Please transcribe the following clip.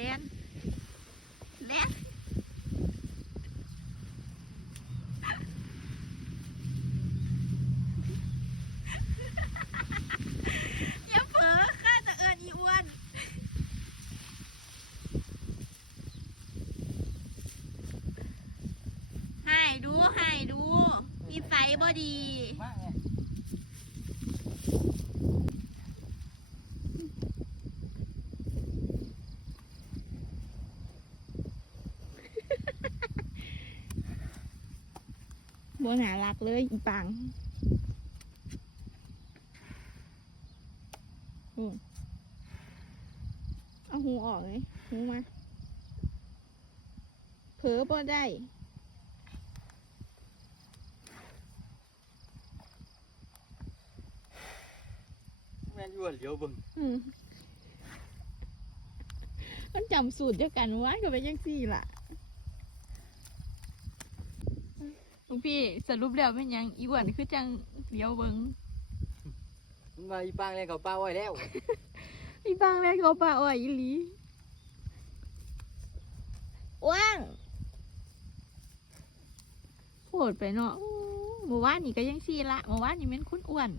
แลนแลนอย่าเผลอข้าจะเอินอีอ้วนให้ดูให้ดูมีไฟบ่ดี มากไง บนหารักเลยอีปังอืมเอาหูออกเลยหูมา เผลอบ่ได้แม่นยั่วเหลียวเบิ่งอืมมันจำสูตรเดียวกันว่าก็เป็นยังสี่ล่ะ ลุงพี่สรุปแล้วเป็นหยังอีหวันคือจังเดียวเบิงมันมาอีปางเลยกับป้าไว้แล้วอีบางแรกเขาป่าอ่อยอีหลีว่างโผดไปเนาะอู้หมู่ว่านนี่ก็ยังสี่ละหมู่ว่านนี่เป็นคุณอ้วน